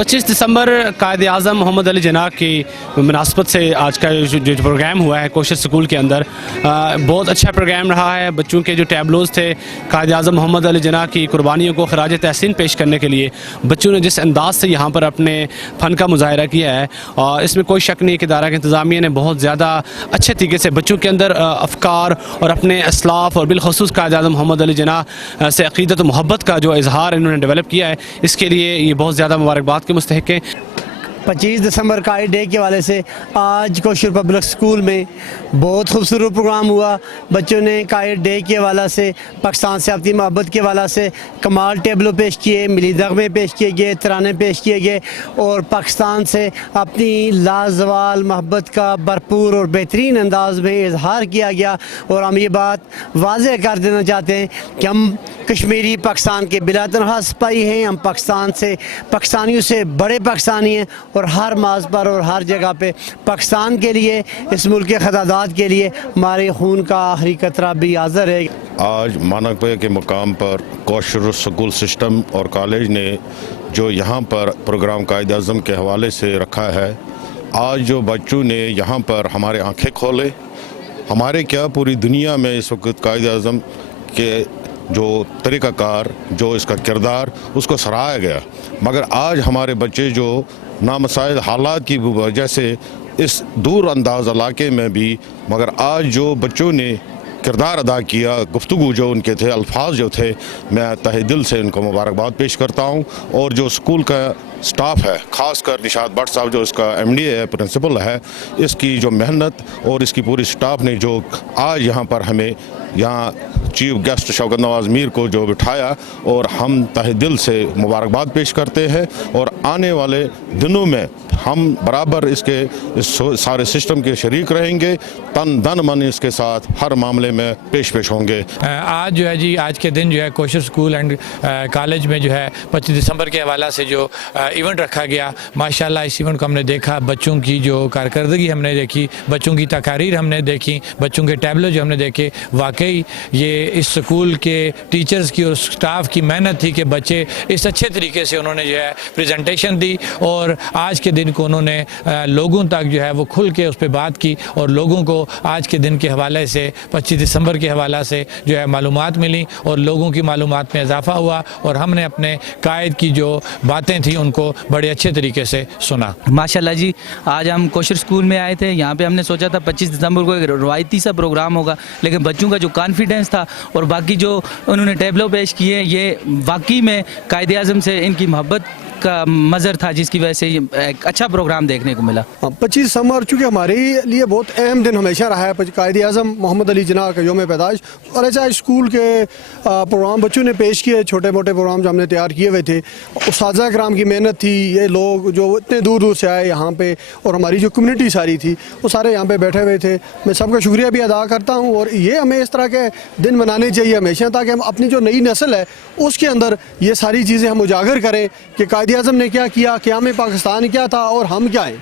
25 दिसंबर कायद आज़म मोहम्मद अली जिन्ना की मुनासबत से आज का जो प्रोग्राम हुआ है कोशर स्कूल के अंदर बहुत अच्छा प्रोग्राम रहा है। बच्चों के जो टैबलोज़ थे कायद आज़म मोहम्मद अली जिन्ना की कुर्बानियों को खराज तहसीन पेश करने के लिए बच्चों ने जिस अंदाज से यहाँ पर अपने फ़न का मुजाहरा किया है और इसमें कोई शक नहीं कि इदारा की इंतज़ामिया ने बहुत ज़्यादा अच्छे तरीके से बच्चों के अंदर अफ़कार और अपने असलाफ़ और बिलखसूस कायद आज़म मोहम्मद अली जिन्ना से अक़ीदत और मोहब्बत का जो इजहार इन्होंने डेवलप किया है, इसके लिए ये बहुत ज़्यादा मुबारकबाद के मुस्तहिक़ हैं। 25 दिसंबर कायद डे के हवाले से आज कोशर पब्लिक स्कूल में बहुत खूबसूरत प्रोग्राम हुआ। बच्चों ने कायद डे के हवाला से पाकिस्तान से अपनी मोहब्बत के हवाला से कमाल टेबलों पेश किए, मिली नग़मे पेश किए गए, तराने पेश किए गए और पाकिस्तान से अपनी लाजवाल मोहब्बत का भरपूर और बेहतरीन अंदाज में इजहार किया गया। और हम ये बात वाज़ेह कर देना चाहते हैं कि हम कश्मीरी पाकिस्तान के बिला तनहा सिपाही हैं। हम पाकिस्तान से पाकिस्तानियों से बड़े पाकिस्तानी हैं और हर माज पर और हर जगह पे पाकिस्तान के लिए, इस मुल्क के खदादात के लिए हमारे खून का आखिरी कतरा भी हाज़िर है। आज मानकपुर के मुकाम पर कोशर स्कूल सिस्टम और कॉलेज ने जो यहाँ पर प्रोग्राम कायद आज़म के हवाले से रखा है, आज जो बच्चों ने यहाँ पर हमारे आँखें खोले, हमारे क्या पूरी दुनिया में इस वक्त कायद आज़म के जो तरीक़ाकार, जो इसका किरदार, उसको सराहा गया। मगर आज हमारे बच्चे जो नामसाइल हालात की वजह से इस दूर अंदाज इलाके में भी, मगर आज जो बच्चों ने किरदार अदा किया, गुफ्तगू जो उनके थे, अल्फाज जो थे, मैं तहे दिल से उनको मुबारकबाद पेश करता हूँ। और जो स्कूल का स्टाफ है, ख़ास कर निशात भट्ट साहब जो इसका MD है, प्रिंसिपल है, इसकी जो मेहनत और इसकी पूरी स्टाफ ने जो आज यहाँ पर हमें यहाँ चीफ गेस्ट शौकत नवाज़ मीर को जो बिठाया, और हम तहे दिल से मुबारकबाद पेश करते हैं। और आने वाले दिनों में हम बराबर इसके इस सारे सिस्टम के शरीक रहेंगे, तन धन मन इसके साथ हर मामले में पेश होंगे। आज जो है जी, आज के दिन जो है कोशर स्कूल एंड कॉलेज में जो है 25 दिसंबर के हवाला से जो इवेंट रखा गया, माशाल्लाह इस इवेंट को हमने देखा, बच्चों की जो कारकर्दगी हमने देखी, बच्चों की तकारीर हमने देखी, बच्चों के टैबलो जो हमने देखे, वाकई ये इस स्कूल के टीचर्स की और स्टाफ की मेहनत थी कि बच्चे इस अच्छे तरीके से उन्होंने जो है प्रेजेंटेशन दी और आज के दिन को उन्होंने लोगों तक जो है वो खुल के उस पर बात की और लोगों को आज के दिन के हवाले से 25 दिसंबर के हवाला से जो है मालूमात मिली और लोगों की मालूमात में इजाफा हुआ और हमने अपने कायद की जो बातें थी उनको बड़े अच्छे तरीके से सुना। माशाल्लाह जी, आज हम कोशर स्कूल में आए थे। यहाँ पे हमने सोचा था 25 दिसंबर को एक रवायती सा प्रोग्राम होगा, लेकिन बच्चों का जो कॉन्फिडेंस था और बाकी जो उन्होंने टैबलो पेश किए, ये वाकई में कायद आज़म से इनकी मोहब्बत का मज़र था, जिसकी वजह से एक अच्छा प्रोग्राम देखने को मिला। 25 दिसंबर चूँकि हमारे लिए बहुत अहम दिन हमेशा रहा है, कायद आज़म मोहम्मद अली जिन्ना का यौम पैदाइश, और ऐसा स्कूल के प्रोग्राम बच्चों ने पेश किए, छोटे मोटे प्रोग्राम जो हमने तैयार किए हुए थे। उस्ताज़ा कराम की मेहनत थी, ये लोग जो इतने दूर दूर से आए यहाँ पे और हमारी जो कम्युनिटी सारी थी वो सारे यहाँ पे बैठे हुए थे। मैं सबका शुक्रिया भी अदा करता हूँ और ये हमें इस तरह के दिन मनाने चाहिए हमेशा, ताकि हम अपनी जो नई नस्ल है उसके अंदर ये सारी चीज़ें हम उजागर करें कि कायद आज़म ने क्या किया, क़याम पाकिस्तान क्या था और हम क्या हैं।